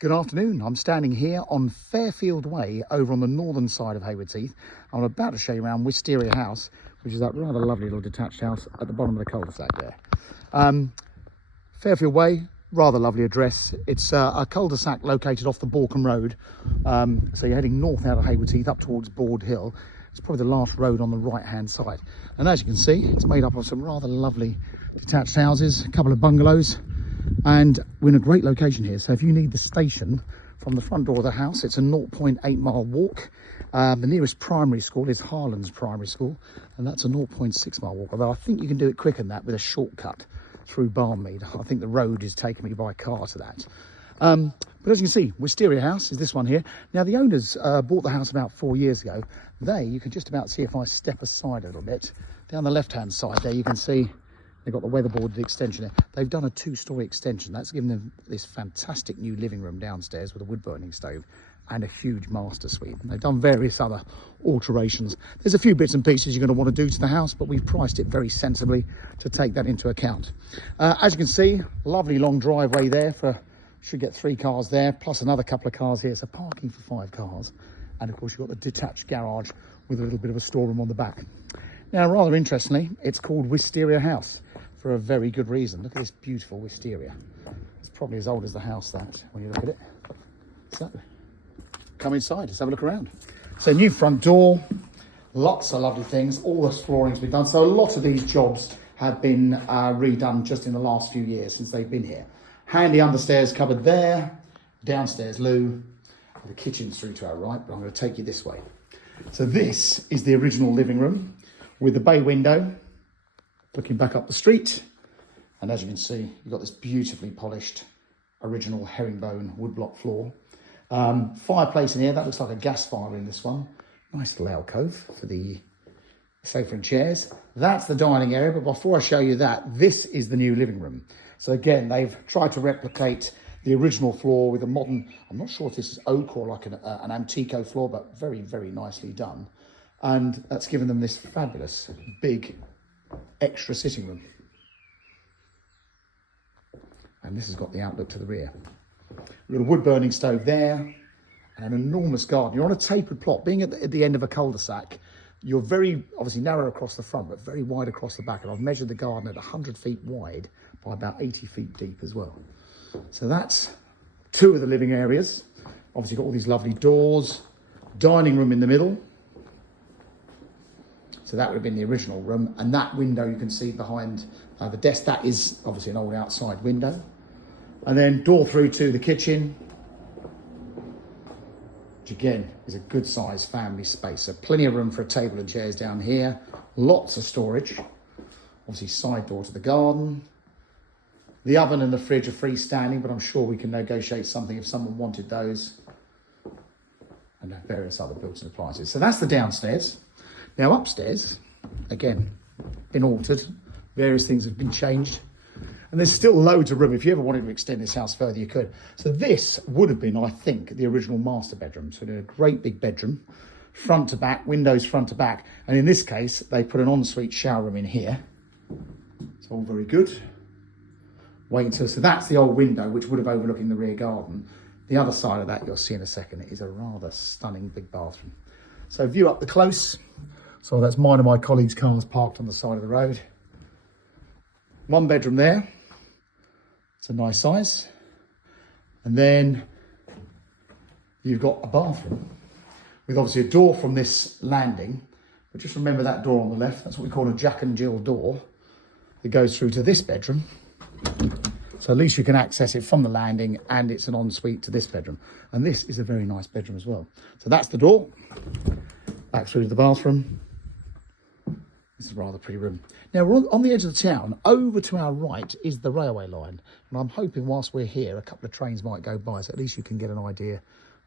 Good afternoon. I'm standing here on Fairfield Way over on the northern side of Haywards Heath. I'm about to show you around Wisteria House, which is that rather lovely little detached house at the bottom of the cul-de-sac there. Fairfield Way, rather lovely address. It's a cul-de-sac located off the Boreham Road. So you're heading north out of Haywards Heath up towards Board Hill. It's probably the last road on the right-hand side. And as you can see, it's made up of some rather lovely detached houses, a couple of bungalows. And we're in a great location here. So if you need the station from the front door of the house, it's a 0.8 mile walk. The nearest primary school is Harlands Primary School, and that's a 0.6 mile walk. Although I think you can do it quicker than that with a shortcut through Barnmead. I think the road is taking me by car to that. But as you can see, Wisteria House is this one here. Now the owners bought the house about 4 years ago. You can just about see, if I step aside a little bit, down the left-hand side there, you can see they've got the weatherboarded extension there. They've done a 2-storey extension. That's given them this fantastic new living room downstairs with a wood-burning stove and a huge master suite. And they've done various other alterations. There's a few bits and pieces you're going to want to do to the house, but we've priced it very sensibly to take that into account. As you can see, lovely long driveway there should get 3 cars there, plus another couple of cars here. So parking for 5 cars. And of course, you've got the detached garage with a little bit of a storeroom on the back. Now, rather interestingly, it's called Wisteria House for a very good reason. Look at this beautiful wisteria. It's probably as old as the house, that, when you look at it. So, come inside, let's have a look around. So, new front door, lots of lovely things. All this flooring's been done. So, a lot of these jobs have been redone just in the last few years since they've been here. Handy understairs cupboard there, downstairs loo. The kitchen's through to our right, but I'm going to take you this way. So, this is the original living room with the bay window looking back up the street. And as you can see, you've got this beautifully polished original herringbone woodblock floor. Fireplace in here, that looks like a gas fire in this one. Nice little alcove for the sofa and chairs. That's the dining area, but before I show you that, this is the new living room. So again, they've tried to replicate the original floor with a modern, I'm not sure if this is oak or like an Antico floor, but very, very nicely done. And that's given them this fabulous big extra sitting room. And this has got the outlook to the rear. A little wood burning stove there and an enormous garden. You're on a tapered plot. Being at the end of a cul-de-sac, you're very obviously narrow across the front, but very wide across the back. And I've measured the garden at 100 feet wide by about 80 feet deep as well. So that's 2 of the living areas. Obviously got all these lovely doors, dining room in the middle. So that would have been the original room. And that window you can see behind the desk, that is obviously an old outside window. And then door through to the kitchen, which again is a good sized family space. So plenty of room for a table and chairs down here. Lots of storage. Obviously side door to the garden. The oven and the fridge are freestanding, but I'm sure we can negotiate something if someone wanted those. And various other built-in appliances. So that's the downstairs. Now upstairs, again, been altered. Various things have been changed. And there's still loads of room. If you ever wanted to extend this house further, you could. So this would have been, I think, the original master bedroom. So a great big bedroom, front to back, windows front to back. And in this case, they put an ensuite shower room in here. It's all very good. So that's the old window, which would have overlooking the rear garden. The other side of that, you'll see in a second, is a rather stunning big bathroom. So view up the close. So that's mine and my colleagues' cars parked on the side of the road. 1 bedroom there. It's a nice size. And then you've got a bathroom with obviously a door from this landing. But just remember that door on the left. That's what we call a Jack and Jill door that goes through to this bedroom. So at least you can access it from the landing, and it's an ensuite to this bedroom. And this is a very nice bedroom as well. So that's the door. Back through to the bathroom. This is a rather pretty room. Now we're on the edge of the town. Over to our right is the railway line. And I'm hoping whilst we're here, a couple of trains might go by, so at least you can get an idea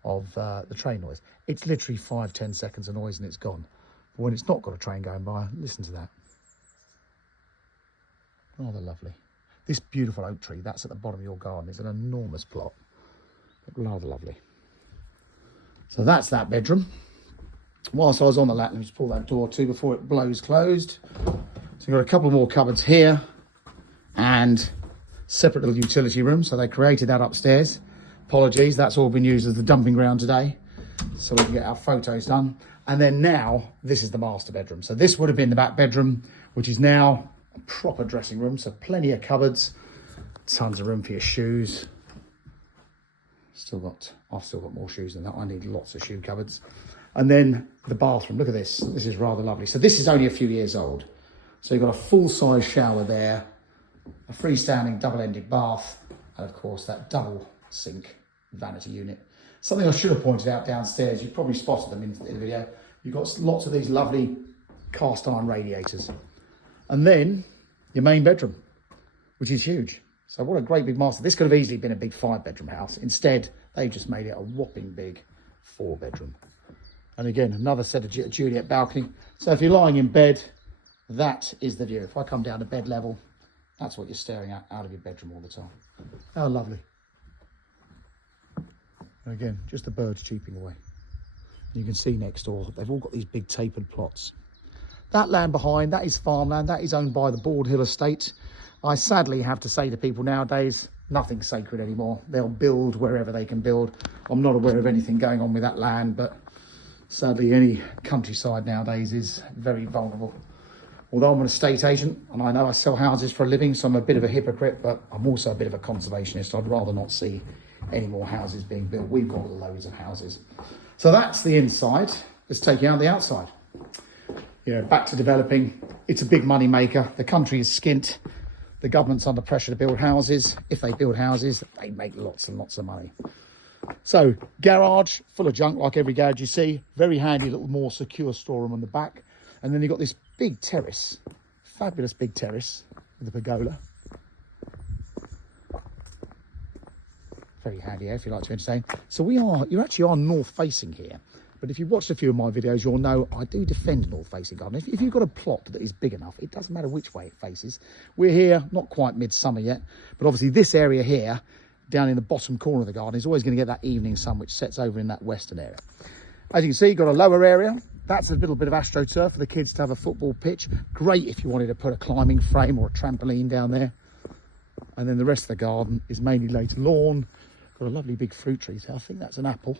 of the train noise. It's literally 5-10 seconds of noise and it's gone. But when it's not got a train going by, listen to that. Rather lovely. This beautiful oak tree, that's at the bottom of your garden. It's an enormous plot, but rather lovely. So that's that bedroom. Whilst I was on the lat, let me just pull that door to before it blows closed. So you've got a couple more cupboards here and separate little utility rooms. So they created that upstairs. Apologies, that's all been used as the dumping ground today, so we can get our photos done. And then now, this is the master bedroom. So this would have been the back bedroom, which is now a proper dressing room. So plenty of cupboards, tons of room for your shoes. I've still got more shoes than that. I need lots of shoe cupboards. And then the bathroom, look at this. This is rather lovely. So this is only a few years old. So you've got a full-size shower there, a freestanding double-ended bath, and of course that double sink vanity unit. Something I should have pointed out downstairs, you've probably spotted them in the video. You've got lots of these lovely cast iron radiators. And then your main bedroom, which is huge. So what a great big master. This could have easily been a big 5-bedroom house. Instead, they've just made it a whopping big 4-bedroom. And again, another set of Juliet balcony. So if you're lying in bed, that is the view. If I come down to bed level, that's what you're staring at out of your bedroom all the time. How lovely. And again, just the birds cheeping away. You can see next door, they've all got these big tapered plots. That land behind, that is farmland. That is owned by the Board Hill Estate. I sadly have to say to people nowadays, nothing's sacred anymore. They'll build wherever they can build. I'm not aware of anything going on with that land, but sadly any countryside nowadays is very vulnerable. Although I'm an estate agent and I know I sell houses for a living, so I'm a bit of a hypocrite, but I'm also a bit of a conservationist. I'd rather not see any more houses being built. We've got loads of houses. So that's the inside. Let's take you out the outside. You know, back to developing. It's a big money maker. The country is skint. The government's under pressure to build houses. If they build houses, they make lots and lots of money. So garage, full of junk like every garage you see. Very handy little more secure storeroom on the back. And then you've got this big terrace, fabulous big terrace with a pergola. Very handy if you like to entertain. So you actually are north facing here. But if you've watched a few of my videos, you'll know I do defend a north facing garden. If you've got a plot that is big enough, it doesn't matter which way it faces. We're here, not quite midsummer yet, but obviously this area here, down in the bottom corner of the garden, is always going to get that evening sun which sets over in that western area. As you can see, you've got a lower area. That's a little bit of astroturf for the kids to have a football pitch. Great if you wanted to put a climbing frame or a trampoline down there. And then the rest of the garden is mainly laid lawn. Got a lovely big fruit tree there. I think that's an apple.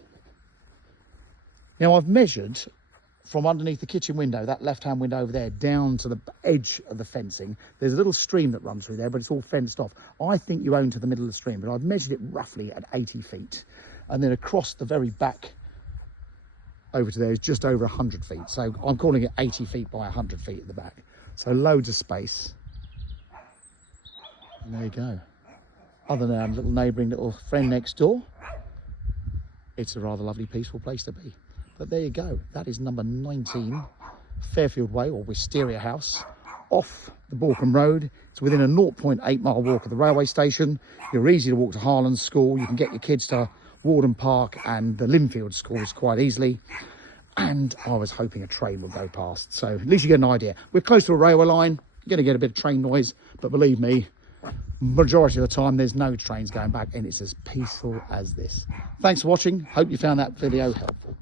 Now I've measured from underneath the kitchen window, that left-hand window over there, down to the edge of the fencing. There's a little stream that runs through there, but it's all fenced off. I think you own to the middle of the stream, but I've measured it roughly at 80 feet. And then across the very back over to there is just over 100 feet. So I'm calling it 80 feet by 100 feet at the back. So loads of space. And there you go. Other than our little neighbouring little friend next door, it's a rather lovely, peaceful place to be. But there you go. That is number 19 Fairfield Way, or Wisteria House, off the Boreham Road. It's within a 0.8 mile walk of the railway station. You're easy to walk to Harland School. You can get your kids to Warden Park and the Linfield schools quite easily. And I was hoping a train would go past. So at least you get an idea. We're close to a railway line. You're going to get a bit of train noise, but believe me, majority of the time there's no trains going back and it's as peaceful as this. Thanks for watching. Hope you found that video helpful.